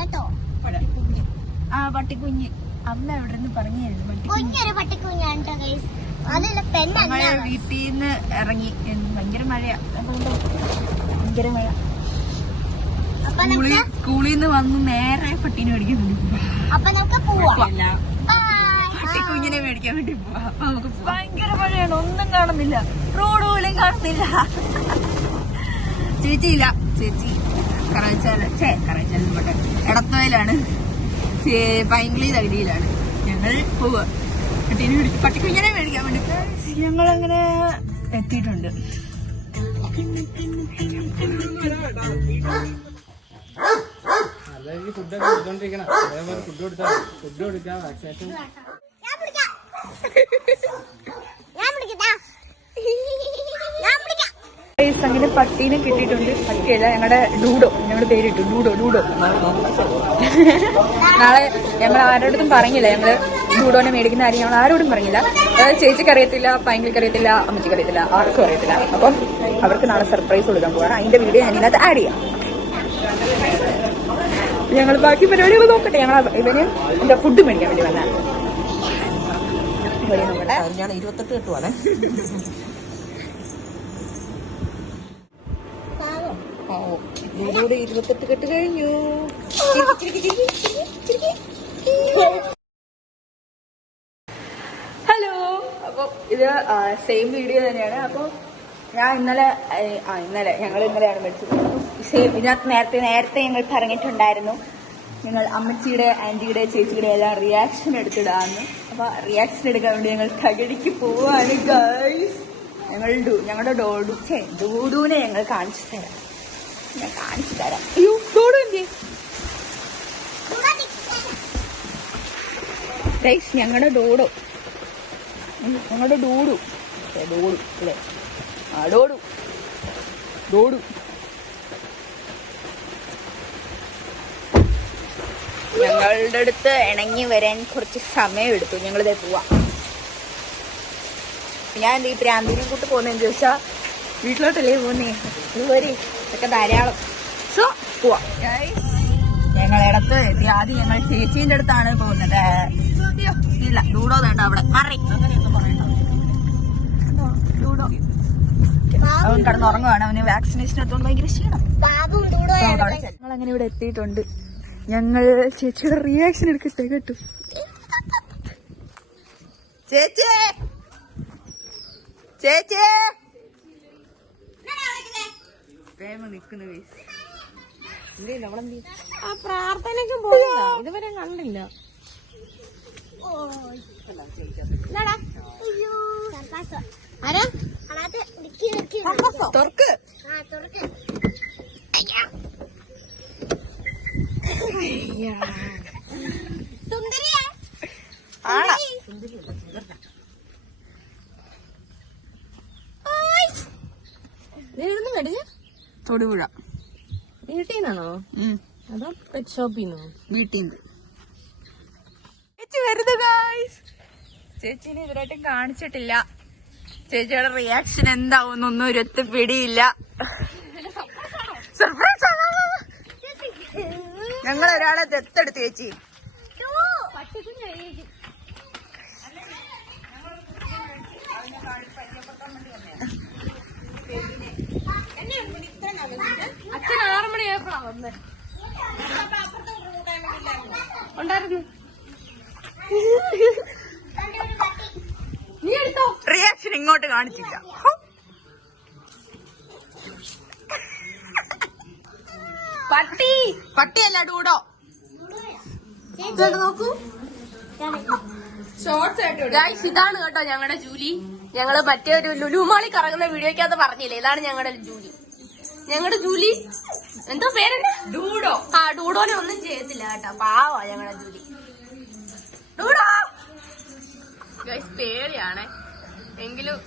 കേട്ടോ. പട്ടിക്കുഞ്ഞ് അമ്മ എവിടെ നിന്ന് പറഞ്ഞായിരുന്നു. വീട്ടിൽ നിന്ന് ഇറങ്ങി. ഭയങ്കര മഴയാ. ഭയങ്കര മഴ. സ്കൂളിൽ നിന്ന് വന്ന് നേരെ പട്ടീനെ മേടിക്കാൻ വേണ്ടി പട്ടിക്കുഞ്ഞിനെ മേടിക്കാൻ വേണ്ടി പോവാ. അപ്പൊ നമുക്ക് ഭയങ്കര മഴയാണ്. ഒന്നും കാണുന്നില്ല. റോഡ് പോലും കാണുന്നില്ല. ചേച്ചിയില്ല. ചേച്ചി കറച്ചാലും പോട്ടെ എടത്തോയിലാണ്. പൈങ്കിളി തകടിയിലാണ്. ഞങ്ങൾ പോവുക പട്ടിക്കുഞ്ഞിനെ മേടിക്കാൻ വേണ്ടി. ഞങ്ങളങ്ങനെ എത്തിയിട്ടുണ്ട്. അങ്ങനെ പട്ടീനെ കിട്ടിയിട്ടുണ്ട്. പട്ടിയല്ല, ഞങ്ങളുടെ ഡൂഡോ. ഞങ്ങളുടെ പേരിട്ടു ഡൂഡോ. നാളെ ഞങ്ങൾ ആരോടും പറഞ്ഞില്ല. ഞങ്ങള് ഡൂഡോനെ മേടിക്കുന്ന കാര്യം ഞങ്ങൾ ആരോടും പറഞ്ഞില്ല. ചേച്ചിക്ക് അറിയത്തില്ല, പൈങ്കിളിക്ക് അറിയത്തില്ല, അമ്മച്ചിക്ക് അറിയത്തില്ല, ആർക്കും അറിയത്തില്ല. അപ്പം അവർക്ക് നാളെ സർപ്രൈസ് കൊടുക്കാൻ പോവാണ്. അതിന്റെ വീഡിയോ ഞാൻ ഇതിനകത്ത് ആഡ് ചെയ്യാം. ഞങ്ങൾ ബാക്കി പരിപാടികൾ നോക്കട്ടെ. ഞങ്ങൾ ഇവന് എന്താ ഫുഡ് മേടിക്കാൻ വേണ്ടി വന്നാൽ 28 കിട്ടുവാണ്. ഡൂഡോയുടെ 28 കെട്ട് കഴിഞ്ഞു. ഹലോ. അപ്പൊ ഇത് സെയിം വീഡിയോ തന്നെയാണ്. അപ്പൊ ഞാൻ ഇന്നലെ ഞങ്ങൾ ഇന്നലെയാണ് മേടിച്ചത്. സെയിം ഇതിനകത്ത് നേരത്തെ ഞങ്ങൾ പറഞ്ഞിട്ടുണ്ടായിരുന്നു ഞങ്ങൾ അമ്മച്ചിയുടെ, ആന്റിയുടെ, ചേച്ചിയുടെ എല്ലാം റിയാക്ഷൻ എടുത്തിടാന്ന്. അപ്പൊ റിയാക്ഷൻ എടുക്കാൻ വേണ്ടി ഞങ്ങൾ തകടിക്ക് പോവാണ് ഗൈസ്. ഞങ്ങളുടെ ഡൂഡുവിനെ ഞങ്ങൾ കാണിച്ചു തരാം. ഞാൻ കാണിച്ചു തരാം. അയ്യോ ഡൂഡു എന്തി ഗൈസ്. ഞങ്ങളുടെ ഡൂഡു അല്ലേ? ആ ഡോഡു ഞങ്ങളുടെ അടുത്ത് ഇണങ്ങി വരാൻ കുറച്ച് സമയം എടുത്തു. ഞങ്ങളിതേ പോവാ. ഞാൻ ഈ പ്രാന്തിനെ കൂട്ട് പോകുന്നതെന്ന് ചോദിച്ചാ വീട്ടിലോട്ടല്ലേ പോകുന്നേ. ഇതുവരെ ഇതൊക്കെ ധാരാളം. സോ പോവാ. ഞങ്ങളിടത്ത് എത്തി. ആദ്യം ഞങ്ങൾ ചേച്ചീന്റെ അടുത്താണ് പോകുന്നത്. ഇല്ല ഡൂഡോ വേണ്ട അവിടെ മറി. ഡൂഡോ അവൻ കിടന്നുറങ്ങുവാണ്. അവന് വാക്സിനേഷൻ എടുത്തോണ്ട് ഭയങ്കര ക്ഷീണം. ഞങ്ങളങ്ങനെ ഇവിടെ എത്തിയിട്ടുണ്ട്. ഞങ്ങൾ ചേച്ചിയുടെ റിയാക്ഷൻ എടുക്കട്ടെ കേട്ടു. ചേച്ചി പ്രേമ നിക്കുന്നു. ആ പ്രാർത്ഥനയ്ക്കും പോയില്ല. ഇതുവരെ കണ്ടില്ല. തുറക്ക്. തൊടുപുഴ വീട്ടിൽ നിന്നാണോ അതോ പെറ്റ് ഷോപ്പിൽ നിന്നോ? വീട്ടിൽ നിന്ന്. ചേച്ചി വരുന്നു ഗായ്സ്. ചേച്ചിനെ ഇതുവരായിട്ടും കാണിച്ചിട്ടില്ല. ചേച്ചിയുടെ റിയാക്ഷൻ എന്താവുന്നൊന്നും ഒരൊത്തു പിടിയില്ല. സർപ്രൈസ്. ഞങ്ങൾ ഒരാളെ ദത്തെടുത്ത് ചേച്ചി. അച്ഛൻ 6 മണിയായപ്പോഴാണ് വന്നത്. ഉണ്ടായിരുന്നു. നീ എടുത്തോ. റിയാക്ഷൻ ഇങ്ങോട്ട് കാണിച്ചില്ല. പട്ടിയല്ല ഡൂഡോ. നോക്കൂ. ഷോർട്സ് ആയിട്ട് ഇതാണ് കേട്ടോ ഞങ്ങളുടെ ജൂലി. ഞങ്ങള് മറ്റേ ഒരു ലുലുമാളി കറങ്ങുന്ന വീഡിയോക്കകത്ത് പറഞ്ഞില്ലേ, ഇതാണ് ഞങ്ങളുടെ ജൂലി. ഞങ്ങളുടെ ജൂലി എന്തോ പേരെന്നെ ഡൂഡോ. ആ ഡൂഡോനെ ഒന്നും ചെയ്യത്തില്ല കേട്ടോ. പാവാ ഞങ്ങളുടെ ജൂലി. ഡൂഡോ പേടിയാണേ. എങ്കിലും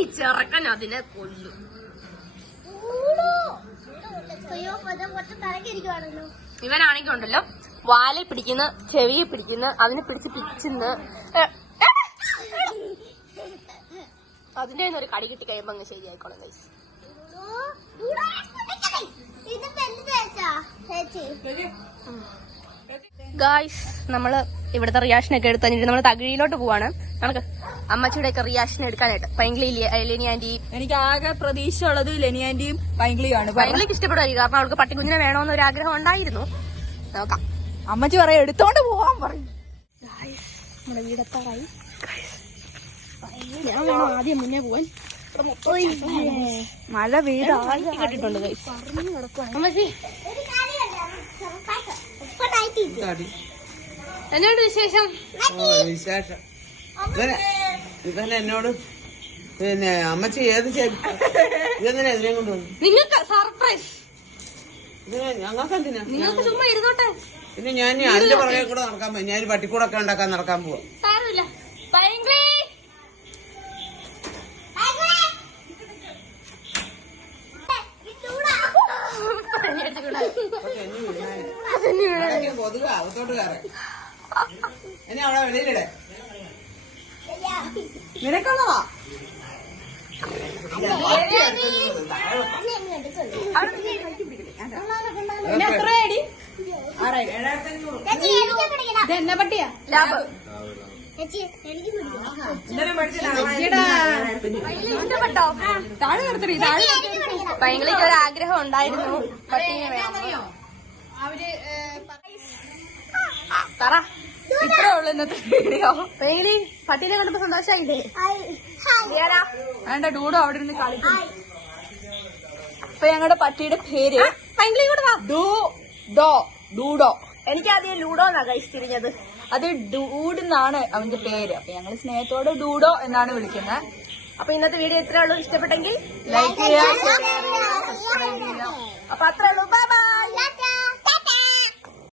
ഈ ചെറുക്കൻ അതിനെ കൊല്ലും. ഇവനാണെങ്കിൽ ഉണ്ടല്ലോ വാലെ പിടിക്കുന്ന, ചെവിയെ പിടിക്കുന്ന, അതിനെ പിടിച്ച് പിച്ചുന്ന്, അതിന്റെ ഒരു കടി കിട്ടി കഴിയുമ്പോ അങ്ങ് ശരിയായിക്കോളും ഗൈസ്. ഗായ്സ് നമ്മള് ഇവിടുത്തെ റിയാക്ഷൻ ഒക്കെ എടുത്തു കഴിഞ്ഞിട്ട് നമ്മള് തകഴിയിലോട്ട് പോവാണ്. നമുക്ക് അമ്മച്ചിയുടെ ഒക്കെ റിയാക്ഷൻ എടുക്കാനായിട്ട്. പൈങ്കിളി ലെനി ആന്റി, എനിക്ക് ആകെ പ്രതീക്ഷ ഉള്ളത് ലെനി ആന്റിയും പൈങ്കിളിയാണ്. പൈങ്കിളിക്ക് ഇഷ്ടപ്പെടുമായിരിക്കും, കാരണം അവൾക്ക് പട്ടിക്കുഞ്ഞിനെ വേണമെന്ന് ഒരു ആഗ്രഹം ഉണ്ടായിരുന്നു. നോക്കാം. അമ്മച്ചി പറയാം എടുത്തോണ്ട് പോവാൻ പറയും. നമ്മുടെ വീടെത്താറായി. ഞാൻ വേണം ആദ്യം മുന്നേ പോവാൻ. മഴ പെയ്ത കേട്ടിട്ടുണ്ട് ഗൈസ്. അമ്മച്ചി എന്നോട് വിശേഷം? വിശേഷം ഇവൻ എന്നോട് പിന്നെ അമ്മച്ചി ഏത് ഇതെന്തിനാ ഇതിനെ കൊണ്ടുവന്നു? നിങ്ങൾക്ക് സർപ്രൈസ്. ഇതിനെ ഞങ്ങൾക്ക് എന്തിനാ? നിങ്ങൾക്ക് ചുമ്മാ ഇരുന്നോട്ടെ. പിന്നെ ഞാൻ അതിന്റെ പുറകെ കൂടെ നടക്കാൻ പോയി. ഞാൻ പട്ടിക്കൂടൊക്കെ ഉണ്ടാക്കാൻ നടക്കാൻ പോവാ. സാരമില്ല. ഭയങ്കര കൊതുക അകത്തോട്ട് കയറി ഇനി അവിടെ വെളിയിലിടെ നിനക്കുള്ളതാ. പിന്നെ എത്ര അടി? 6500. ഇത് എന്നെ പട്ടിയാ? ലാഭം. ഇഷ്ടപ്പെട്ടോ? താഴെ നിർത്തടി. പൈങ്കിളിക്ക് ഒരു ആഗ്രഹം ഉണ്ടായിരുന്നു പട്ടീനെ വേണം. പറ. ഇത്രേ ഉള്ളു ഇന്നത്തെ വീഡിയോ. പൈങ്കിളി പട്ടീനെ കണ്ടപ്പോ സന്തോഷായില്ലേ? വേണ്ട ഡൂഡോ അവിടെ ഇരുന്ന് കളിക്കും. അപ്പൊ ഞങ്ങളുടെ പട്ടിയുടെ പേര് പൈങ്കിളി കൂടെ വാ. ഡൂഡോ. എനിക്ക് ആദ്യം ലൂഡോ എന്നാ ഗൈസ് തിരിഞ്ഞത്. അത് ഡൂഡ് എന്നാണ് അവന്റെ പേര്. അപ്പൊ ഞങ്ങള് സ്നേഹത്തോടെ ഡൂഡോ എന്നാണ് വിളിക്കുന്നത്. അപ്പൊ ഇന്നത്തെ വീഡിയോ ഇത്രേ ഉള്ളൂ. ഇഷ്ടപ്പെട്ടെങ്കിൽ ലൈക്ക് ചെയ്യുക, ഷെയർ ചെയ്യുക, സബ്സ്ക്രൈബ് ചെയ്യുക. അപ്പൊ അത്രേ ഉള്ളൂ.